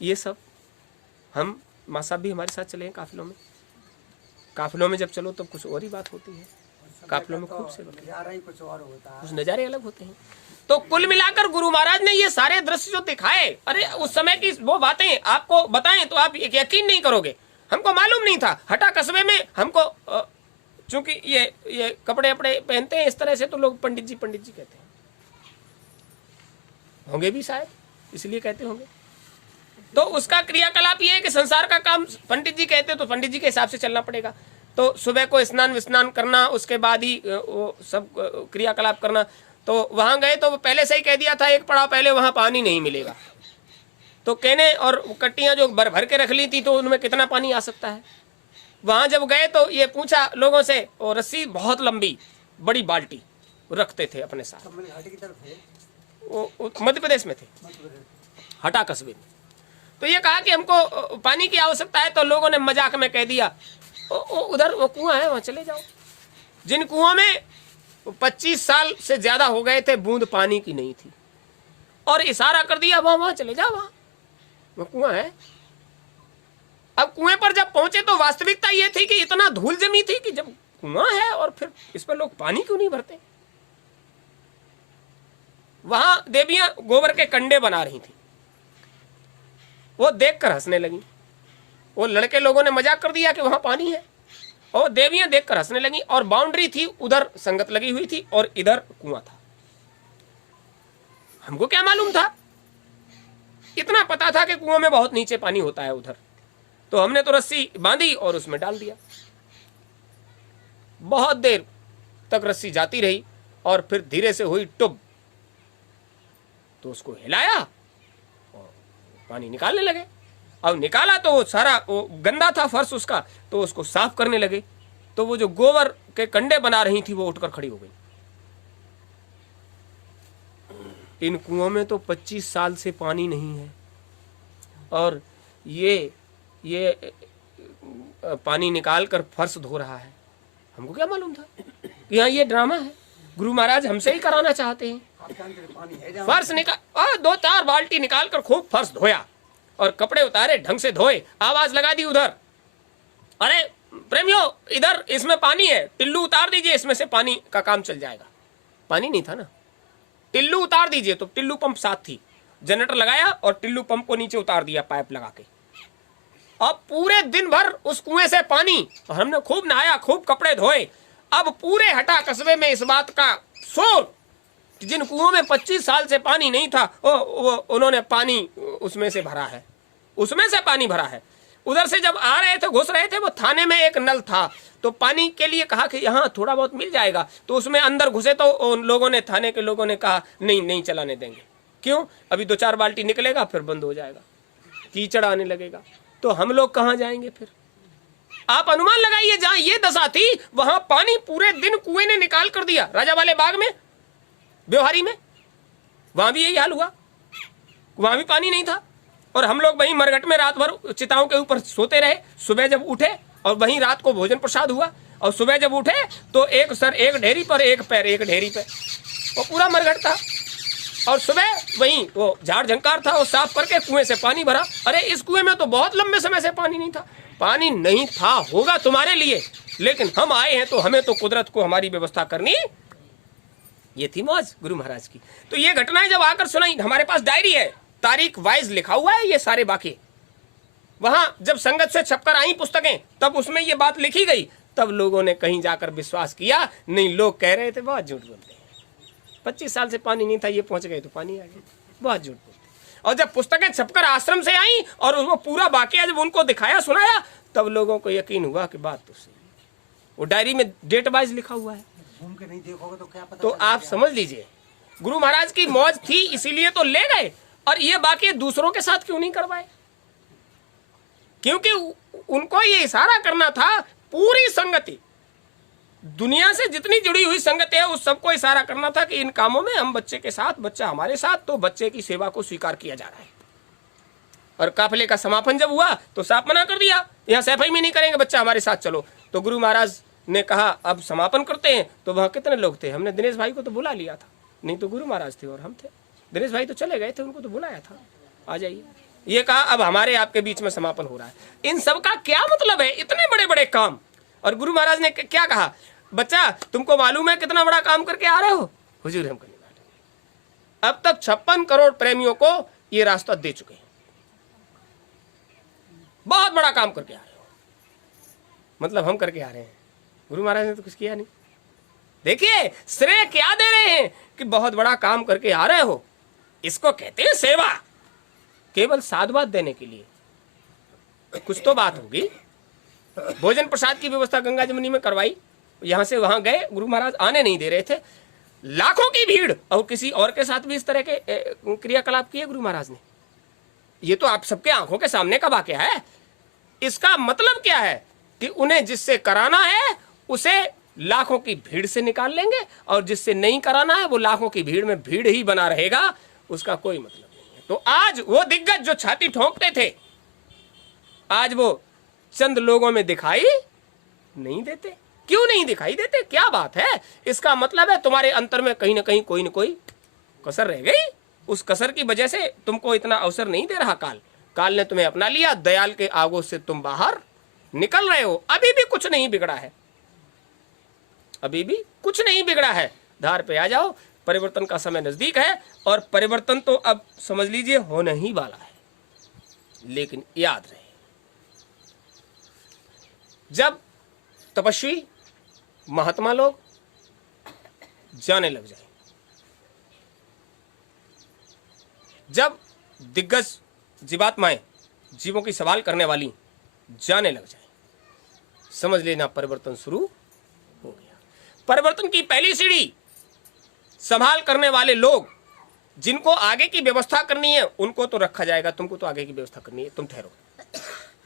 ये सब हम माँ साहब भी हमारे साथ चले हैं काफिलों में। काफिलों में जब चलो तब कुछ और ही बात होती है, काफिलों में खूब से कुछ और होता है, कुछ नज़ारे अलग होते हैं। तो कुल मिलाकर गुरु महाराज ने ये सारे दृश्य जो दिखाए, अरे उस समय की वो बातें आपको बताएं तो आप यकीन नहीं करोगे। हमको मालूम नहीं था। हटा कस्बे में हमको चूंकि ये कपड़े अपड़े पहनते हैं इस तरह से, तो लोग पंडित जी कहते हैं, होंगे भी शायद इसलिए कहते होंगे। तो उसका क्रियाकलाप ये है कि संसार का काम पंडित जी कहते हैं तो पंडित जी के हिसाब से चलना पड़ेगा। तो सुबह को स्नान विस्नान करना, उसके बाद ही वो सब क्रियाकलाप करना। तो वहां गए तो पहले से ही कह दिया था एक पड़ाव पहले वहां पानी नहीं मिलेगा। तो कहने और कट्टियां जो भर भर के रख ली थी तो उनमें कितना पानी आ सकता है। वहां जब गए तो ये पूछा लोगों से, और रस्सी बहुत लंबी बड़ी बाल्टी रखते थे अपने साथ। वो मध्य प्रदेश में थे, हटा कस्बे में। तो ये कहा कि हमको पानी की आवश्यकता है। तो लोगों ने मजाक में कह दिया उधर वो कुआं है वहां चले जाओ। जिन कुओं में 25 साल से ज्यादा हो गए थे बूंद पानी की नहीं थी, और इशारा कर दिया वहां चले जाओ, वहां वो कुआं है। अब कुएं पर जब पहुंचे तो वास्तविकता ये थी कि इतना धूल जमी थी कि जब कुआं है और फिर इस पर लोग पानी क्यों नहीं भरते। वहां देवियां गोबर के कंडे बना रही थी, वो देखकर हंसने लगी। वो लड़के लोगों ने मजाक कर दिया कि वहां पानी है, और देवियां देखकर हंसने लगी। और बाउंड्री थी, उधर संगत लगी हुई थी और इधर कुआं था। हमको क्या मालूम था, इतना पता था कि कुआं में बहुत नीचे पानी होता है उधर। तो हमने तो रस्सी बांधी और उसमें डाल दिया। बहुत देर तक रस्सी जाती रही और फिर धीरे से हुई टुब, तो उसको हिलाया और पानी निकालने लगे। अब निकाला तो वो सारा वो गंदा था फर्श उसका, तो उसको साफ करने लगे। तो वो जो गोबर के कंडे बना रही थी वो उठकर खड़ी हो गई। इन कुओं में तो 25 साल से पानी नहीं है, और ये पानी निकाल कर फर्श धो रहा है। हमको क्या मालूम था कि यहाँ ये ड्रामा है, गुरु महाराज हमसे ही कराना चाहते हैं। फर्श निकाल 2-4 बाल्टी निकाल कर खूब फर्श धोया और कपड़े उतारे, ढंग से धोए, आवाज लगा दी उधर, अरे प्रेमियों इधर इसमें पानी है, टिल्लू उतार दीजिए, इसमें से पानी का काम चल जाएगा। पानी नहीं था ना, टिल्लू उतार दीजिए। तो टिल्लू पंप साथ थी, जनरेटर लगाया और टिल्लू पंप को नीचे उतार दिया पाइप लगा के। अब पूरे दिन भर उस कुएं से पानी, हमने खूब नहाया, खूब कपड़े धोए। अब पूरे हटा कस्बे में इस बात का शोर, जिन कुओं में 25 साल से पानी नहीं था वो उन्होंने पानी उसमें से भरा है, उसमें से पानी भरा है। उधर से जब आ रहे थे, घुस रहे थे, वो थाने में एक नल था, तो पानी के लिए कहा कि यहाँ थोड़ा बहुत मिल जाएगा। तो उसमें अंदर घुसे तो उन लोगों ने, थाने के लोगों ने कहा नहीं चलाने देंगे। क्यों? अभी 2-4 बाल्टी निकलेगा फिर बंद हो जाएगा, कीचड़ आने लगेगा। तो हम लोग कहाँ जाएंगे फिर? आप अनुमान लगाइए, जहां ये दशा थी वहां पानी पूरे दिन कुएं ने निकाल कर दिया। राजा वाले बाग में, ब्योहारी में, वहां भी यही हाल हुआ, वहां भी पानी नहीं था। और हम लोग वहीं मरघट में रात भर चिताओं के ऊपर सोते रहे। सुबह जब उठे और वहीं रात को भोजन प्रसाद हुआ, और सुबह जब उठे तो एक सर एक ढेरी पर, एक पैर एक ढेरी पे, और पूरा मरघट था। और सुबह वहीं वो झाड़ झंकार था, वो साफ करके कुएं से पानी भरा। अरे इस कुएं में तो बहुत लंबे समय से पानी नहीं था। पानी नहीं था होगा तुम्हारे लिए, लेकिन हम आए हैं तो हमें तो कुदरत को हमारी व्यवस्था करनी। ये थी मौज गुरु महाराज की। तो ये घटनाएं जब आकर सुनाई, हमारे पास डायरी है, तारीख वाइज लिखा हुआ है ये सारे वाकये। वहां जब संगत से छपकर आई पुस्तकें तब उसमें ये बात लिखी गई, तब लोगों ने कहीं जाकर विश्वास किया नहीं। लोग कह रहे थे बहुत झूठ बोलते हैं, 25 साल से पानी नहीं था, ये पहुंच गए तो पानी आ गया, बहुत झूठ बोलते। और जब पुस्तकें छपकर आश्रम से आई और वो पूरा वाकया जब उनको दिखाया सुनाया, तब लोगों को यकीन हुआ कि बात तो सही है। वो डायरी में डेट वाइज लिखा हुआ है, घूम के नहीं देखोगे तो क्या पता। तो आप समझ लीजिए गुरु महाराज की मौज थी, इसीलिए तो ले गए। और ये बाकी दूसरों के साथ क्यों नहीं करवाए? क्योंकि उनको ये इशारा करना था, पूरी संगति, दुनिया से जितनी जुड़ी हुई संगत है उस सबको इशारा करना था कि इन कामों में हम बच्चे के साथ, बच्चा हमारे साथ, तो बच्चे की सेवा को स्वीकार किया जा रहा है। और काफिले का समापन जब हुआ तो साफ मना कर दिया, यहाँ सफाई में नहीं करेंगे, बच्चा हमारे साथ चलो। तो गुरु महाराज ने कहा अब समापन करते हैं। तो वहाँ कितने लोग थे? हमने दिनेश भाई को तो बुला लिया था, नहीं तो गुरु महाराज थे और हम थे। दिनेश भाई तो चले गए थे, उनको तो बुलाया था, आ जाइए। ये कहा अब हमारे आपके बीच में समापन हो रहा है। इन सब का क्या मतलब है? इतने बड़े बड़े काम। और गुरु महाराज ने क्या कहा, बच्चा तुमको मालूम है कितना बड़ा काम करके आ रहे हो? हुजूर हम करने वाले। अब तक 56 करोड़ प्रेमियों को ये रास्ता दे चुके हैं, बहुत बड़ा काम करके आ रहे हो। मतलब हम करके आ रहे हैं, गुरु महाराज ने तो कुछ किया नहीं। देखिए श्रेय क्या दे रहे हैं कि बहुत बड़ा काम करके आ रहे हो। इसको कहते हैं सेवा। केवल साधुवाद देने के लिए कुछ तो बात होगी। भोजन प्रसाद की व्यवस्था गंगा जमुनी में करवाई, यहां से वहां गए, गुरु महाराज आने नहीं दे रहे थे, लाखों की भीड़, और किसी और के साथ भी इस तरह के क्रियाकलाप किए गुरु महाराज ने। ये तो आप सबके आंखों के सामने का वाकया है। इसका मतलब क्या है कि उन्हें जिससे कराना है उसे लाखों की भीड़ से निकाल लेंगे, और जिससे नहीं कराना है वो लाखों की भीड़ में भीड़ ही बना रहेगा, उसका कोई मतलब नहीं है। तो आज वो दिग्गज जो छाती ठोंकते थे, आज वो चंद लोगों में दिखाई नहीं देते। क्यों नहीं दिखाई देते? क्या बात है? इसका मतलब है तुम्हारे अंतर में कहीं ना कहीं कोई ना कोई कसर रह गई। उस कसर की वजह से तुमको इतना अवसर नहीं दे रहा काल। काल ने तुम्हें अपना लिया, दयाल के आगोश से तुम बाहर निकल रहे हो। अभी भी कुछ नहीं बिगड़ा है, अभी भी कुछ नहीं बिगड़ा है। धार पे आ जाओ, परिवर्तन का समय नजदीक है, और परिवर्तन तो अब समझ लीजिए होने ही वाला है। लेकिन याद रहे, जब तपस्वी महात्मा लोग जाने लग जाए, जब दिग्गज जीवात्माएं, जीवों की सवाल करने वाली जाने लग जाए, समझ लेना परिवर्तन शुरू हो गया। परिवर्तन की पहली सीढ़ी संभाल करने वाले लोग, जिनको आगे की व्यवस्था करनी है उनको तो रखा जाएगा, तुमको तो आगे की व्यवस्था करनी है, तुम ठहरो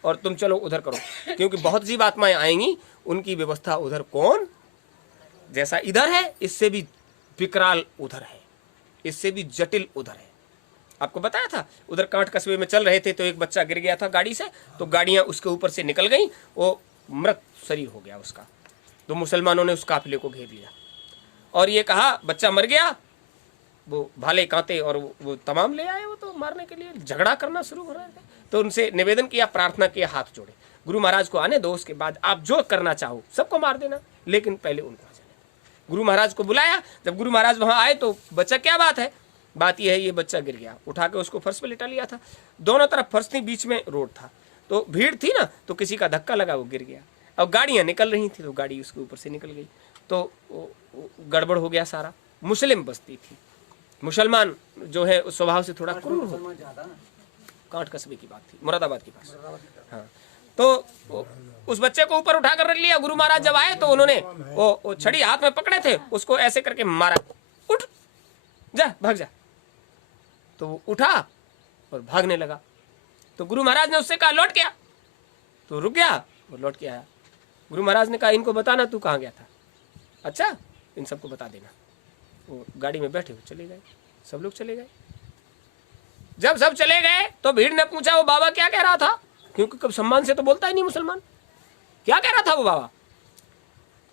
और तुम चलो उधर करो, क्योंकि बहुत सी जीवात्माएं आएंगी, उनकी व्यवस्था उधर कौन, जैसा इधर है इससे भी विकराल उधर है, इससे भी जटिल उधर है। आपको बताया था, उधर कांठ कस्बे में चल रहे थे तो एक बच्चा गिर गया था गाड़ी से, तो गाड़ियां उसके ऊपर से निकल गई, वो मृत शरीर हो गया उसका। तो मुसलमानों ने उस काफिले को घेर लिया और ये कहा बच्चा मर गया। वो भाले कांते और वो तमाम ले आए, वो तो मारने के लिए झगड़ा करना शुरू हो रहे थे। तो उनसे निवेदन किया, प्रार्थना किया, हाथ जोड़े, गुरु महाराज को आने दो, उसके बाद आप जो करना चाहो सबको मार देना, लेकिन पहले उनको आ जाने दो। गुरु महाराज को बुलाया, जब गुरु महाराज वहां आए तो बच्चा, क्या बात है? बात यह है ये बच्चा गिर गया, उठा के उसको फर्श पे लिटा लिया था, दोनों तरफ फर्श थी, बीच में रोड था, तो भीड़ थी ना, तो किसी का धक्का लगा, वो गिर गया। अब गाड़ियां निकल रही थी तो गाड़ी उसके ऊपर से निकल गई, तो गड़बड़ हो गया सारा। मुस्लिम बस्ती थी, मुसलमान जो है उस स्वभाव से थोड़ा क्रूर हो, कांठ कस्बे की बात थी, मुरादाबाद के पास। हाँ, तो उस बच्चे को ऊपर उठा कर रख लिया। गुरु महाराज जब आए तो उन्होंने वो छड़ी हाथ में पकड़े थे, उसको ऐसे करके मारा, उठ जा, भाग जा। तो वो उठा और भागने लगा। तो गुरु महाराज ने उससे कहा लौट गया, तो रुक गया और लौट के आया। गुरु महाराज ने कहा इनको बताना तू कहाँ गया था, अच्छा इन सबको बता देना। वो गाड़ी में बैठे हुए चले गए, सब लोग चले गए। जब सब चले गए तो भीड़ ने पूछा वो बाबा क्या कह रहा था, क्योंकि कब सम्मान से तो बोलता ही नहीं मुसलमान, क्या कह रहा था वो बाबा?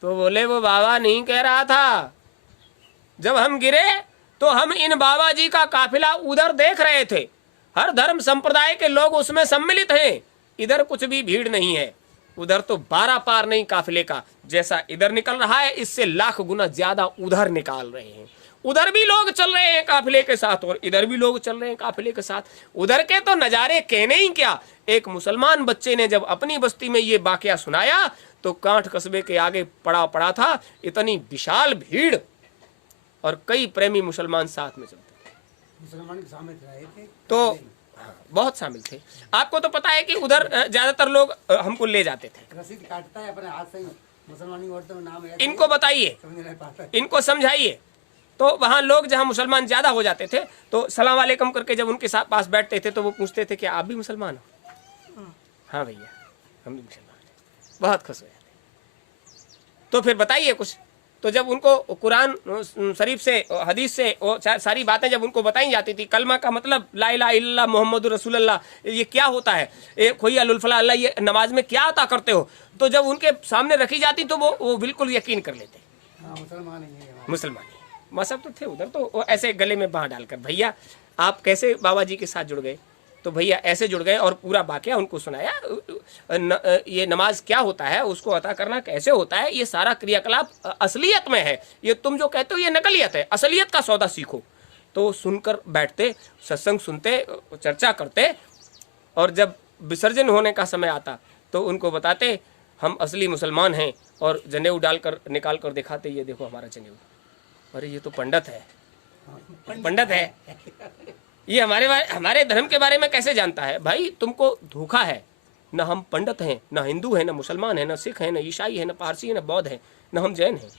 तो बोले वो बाबा नहीं कह रहा था, जब हम गिरे तो हम इन बाबा जी का काफिला उधर देख रहे थे, हर धर्म संप्रदाय के लोग उसमें सम्मिलित हैं, इधर कुछ भी भीड़ नहीं है, उधर तो 12 पार नहीं काफिले का, जैसा इधर निकल रहा है इससे लाख गुना ज्यादा उधर निकाल रहे हैं। उधर भी लोग चल रहे हैं काफिले के साथ और इधर भी लोग चल रहे हैं काफिले के साथ। उधर के तो नजारे कहने ही क्या। एक मुसलमान बच्चे ने जब अपनी बस्ती में ये वाकया सुनाया तो कांठ कस्बे के आगे पड़ा था इतनी विशाल भीड़ और कई प्रेमी मुसलमान साथ में चलते थे, मुसलमान शामिल रहे थे, तो हाँ, बहुत शामिल थे। आपको तो पता है कि उधर ज्यादातर लोग हमको ले जाते थे। रसीद काटता है अपने हाथ से, मुसलमानी औरतों में नाम है, इनको बताइए, समझ नहीं पाता। इनको समझाइए। तो वहां लोग जहां मुसलमान ज्यादा हो जाते थे तो सलाम वालेकुम करके जब उनके साथ पास बैठते थे तो वो पूछते थे कि आप भी मुसलमान हो? हाँ भैया हम भी मुसलमान हैं। बहुत खुश हो जाते। तो फिर बताइए कुछ। तो जब उनको कुरान शरीफ से, हदीस से सारी बातें जब उनको बताई जाती थी, कलमा का मतलब ला इलाहा इल्लल्लाह मुहम्मदुर रसूलुल्लाह, ये क्या होता है, ये खोई अलुल फला अल्लाह, ये नमाज में क्या अता करते हो, तो जब उनके सामने रखी जाती तो वो बिल्कुल यकीन कर लेते, हाँ, मुसलमान ही है, मुसलमान ही। मसब तो थे उधर, तो वो ऐसे गले में बांह डालकर, भैया आप कैसे बाबा जी के साथ जुड़ गए? तो भैया ऐसे जुड़ गए और पूरा वाकया उनको सुनाया। ये नमाज क्या होता है, उसको अता करना कैसे होता है, ये सारा क्रियाकलाप असलियत में है। ये तुम जो कहते हो ये नकलियत है, असलियत का सौदा सीखो। तो सुनकर बैठते, सत्संग सुनते, चर्चा करते, और जब विसर्जन होने का समय आता तो उनको बताते हम असली मुसलमान हैं, और जनेऊ डालकर निकाल कर दिखाते, ये देखो हमारा जनेऊ। अरे ये तो पंडित है, पंडित है, ये हमारे धर्म के बारे में कैसे जानता है? भाई तुमको धोखा है। न हम पंडित हैं, न हिंदू हैं, न मुसलमान हैं, न सिख हैं, न ईसाई हैं, न पारसी हैं, न बौद्ध हैं, न हम जैन हैं।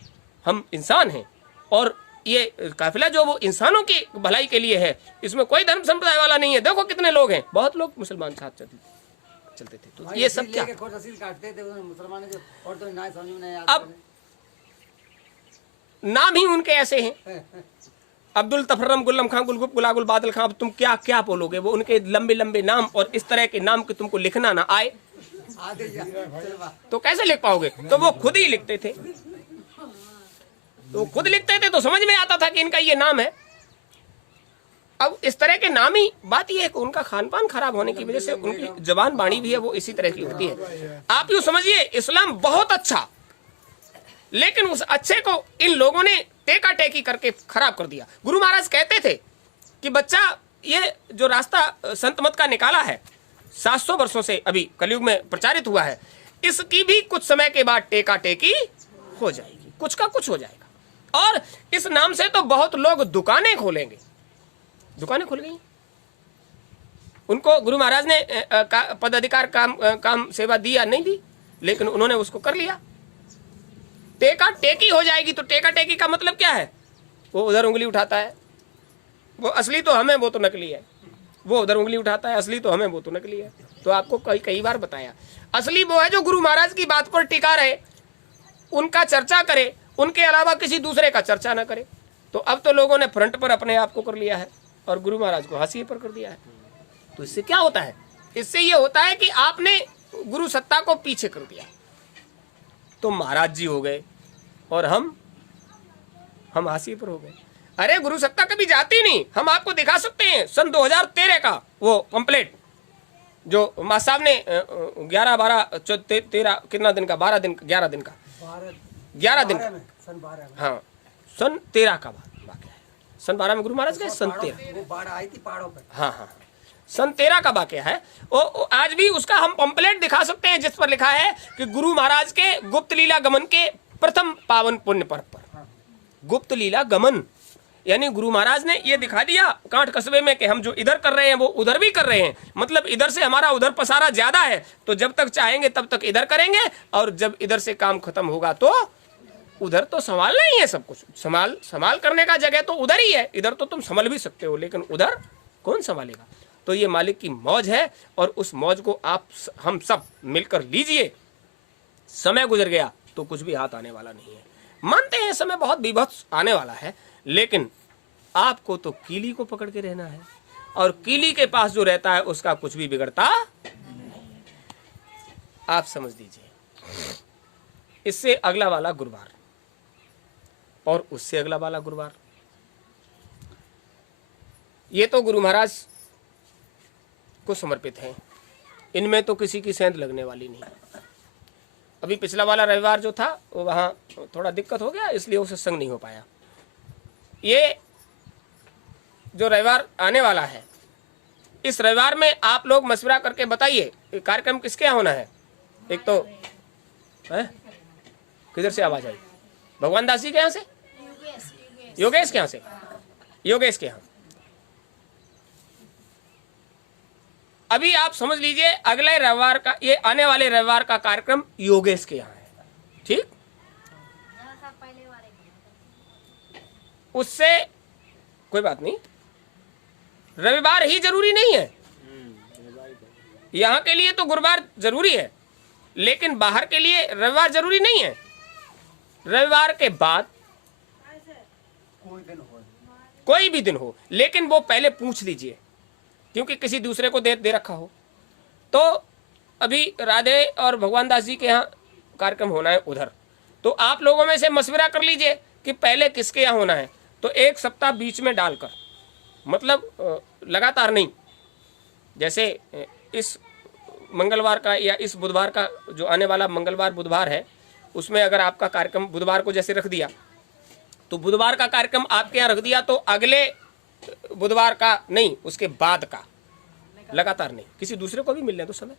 हम इंसान हैं, और ये काफिला जो वो इंसानों की भलाई के लिए है, इसमें कोई धर्म संप्रदाय वाला नहीं है। देखो कितने लोग हैं, बहुत लोग मुसलमान साथ चलते थे। तो ये सब क्या काटते थे मुसलमान जो, और तो ना समझ में नहीं आता। अब नाम ही उनके ऐसे हैं, अब्दुल तफर्रम, गुल्लम खां, गुलगुप, गुलागुल, बादल खां। अब तुम क्या क्या बोलोगे? वो उनके लंबे लंबे नाम, और इस तरह के नाम के तुमको लिखना ना आए तो कैसे लिख पाओगे? तो वो खुद ही लिखते थे, तो खुद लिखते थे तो समझ में आता था कि इनका ये नाम है। अब इस तरह के नाम ही, बात ये है कि उनका खान पान खराब होने की वजह से उनकी जबान बाणी भी है वो इसी तरह की होती है। आप यूं समझिए इस्लाम बहुत अच्छा, लेकिन उस अच्छे को इन लोगों ने टेका टेकी करके खराब कर दिया। गुरु महाराज कहते थे कि बच्चा, ये जो रास्ता संत मत का निकाला है 700 वर्षों से अभी कलयुग में प्रचारित हुआ है, इसकी भी कुछ समय के बाद टेका टेकी हो जाएगी, कुछ का कुछ हो जाएगा। और इस नाम से तो बहुत लोग दुकानें खोलेंगे, दुकानें खुल गई। उनको गुरु महाराज ने पदाधिकार काम सेवा दी या नहीं दी, लेकिन उन्होंने उसको कर लिया। टेका टेकी हो जाएगी, तो टेका टेकी का मतलब क्या है? वो उधर उंगली उठाता है, वो असली तो हमें, वो तो नकली है। वो उधर उंगली उठाता है, असली तो हमें, वो तो नकली है। तो आपको कई बार बताया, असली वो है जो गुरु महाराज की बात पर टिका रहे, उनका चर्चा करे, उनके अलावा किसी दूसरे का चर्चा न करे। तो अब तो लोगों ने फ्रंट पर अपने आप को कर लिया है और गुरु महाराज को हाशिए पर कर दिया है। तो इससे क्या होता है? इससे ये होता है कि आपने गुरु सत्ता को पीछे कर दिया। तो महाराज जी हो गए और हम हाशिए पर हो गए। अरे गुरु सत्ता कभी जाती नहीं। हम आपको दिखा सकते हैं सन 2013 का वो पंपलेट जो मां साहब ने 11, 12, 13 कितना दिन का, 12 दिन, 11 दिन का, 11 दिन, हाँ सन 13 का वाकया है। सन 12 में गुरु महाराज गए, सन 13 वो बाढ़ आई थी पहाड़ों पे। हाँ, सन 13 का वाकया है। आज भी उसका हम पंपलेट दिखा सकते हैं जिस पर लिखा है कि गुरु महाराज के गुप्त लीला गमन के प्रथम पावन पुण्य पर्व पर। गुप्त लीला गमन यानी गुरु महाराज ने ये दिखा दिया कांठ कस्बे में कि हम जो इधर कर रहे हैं वो उधर भी कर रहे हैं। मतलब इधर से हमारा उधर पसारा ज्यादा है, तो जब तक चाहेंगे तब तक इधर करेंगे, और जब इधर से काम खत्म होगा तो उधर तो संभालना ही है सब कुछ। संभाल करने का जगह तो उधर ही है। इधर तो तुम संभल भी सकते हो, लेकिन उधर कौन संभालेगा? तो ये मालिक की मौज है, और उस मौज को आप हम सब मिलकर लीजिए। समय गुजर गया तो कुछ भी हाथ आने वाला नहीं है। मानते हैं समय बहुत विभत्स आने वाला है, लेकिन आपको तो कीली को पकड़ के रहना है, और कीली के पास जो रहता है उसका कुछ भी बिगड़ता आप समझ लीजिए। इससे अगला वाला गुरुवार, और उससे अगला वाला गुरुवार, ये तो गुरु महाराज को समर्पित हैं। इनमें तो किसी की सेंध लगने वाली नहीं। अभी पिछला वाला रविवार जो था वो वहाँ थोड़ा दिक्कत हो गया, इसलिए वो सत्संग नहीं हो पाया। ये जो रविवार आने वाला है, इस रविवार में आप लोग मशवरा करके बताइए कार्यक्रम किसके यहाँ होना है। एक तो है, किधर से आवाज आई? भगवान दास जी के यहाँ से, योगेश के यहाँ से, योगेश के यहाँ। अभी आप समझ लीजिए अगले रविवार का, ये आने वाले रविवार का कार्यक्रम योगेश के यहाँ है। ठीक, उससे कोई बात नहीं, रविवार ही जरूरी नहीं है। यहाँ के लिए तो गुरुवार जरूरी है, लेकिन बाहर के लिए रविवार जरूरी नहीं है। रविवार के बाद कोई भी दिन हो, लेकिन वो पहले पूछ लीजिए, क्योंकि किसी दूसरे को दे रखा हो। तो अभी राधे और भगवान दास जी के यहाँ कार्यक्रम होना है उधर, तो आप लोगों में से मशवरा कर लीजिए कि पहले किसके यहाँ होना है। तो एक सप्ताह बीच में डालकर, मतलब लगातार नहीं, जैसे इस मंगलवार का या इस बुधवार का जो आने वाला मंगलवार बुधवार है, उसमें अगर आपका कार्यक्रम बुधवार को जैसे रख दिया, तो बुधवार का कार्यक्रम आपके यहाँ रख दिया तो अगले बुधवार का नहीं, उसके बाद का, लगातार नहीं, किसी दूसरे को भी मिलने दो समय।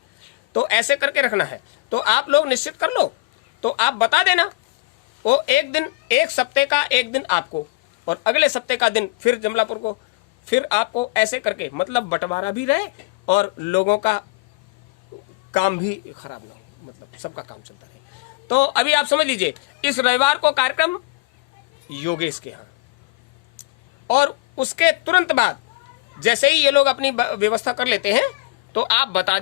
तो ऐसे करके रखना है। तो आप लोग निश्चित कर लो, तो आप बता देना, वो एक दिन, एक सप्ते का एक दिन आपको, और अगले सप्ते का दिन फिर जमलापुर को, फिर आपको, ऐसे करके मतलब बंटवारा भी रहे और लोगों का काम भी खराब ना हो, मतलब सबका काम चलता रहे। तो अभी आप समझ लीजिए, इस रविवार को कार्यक्रम योगेश के यहाँ, और उसके तुरंत बाद जैसे ही ये लोग अपनी व्यवस्था कर लेते हैं तो आप बता दें।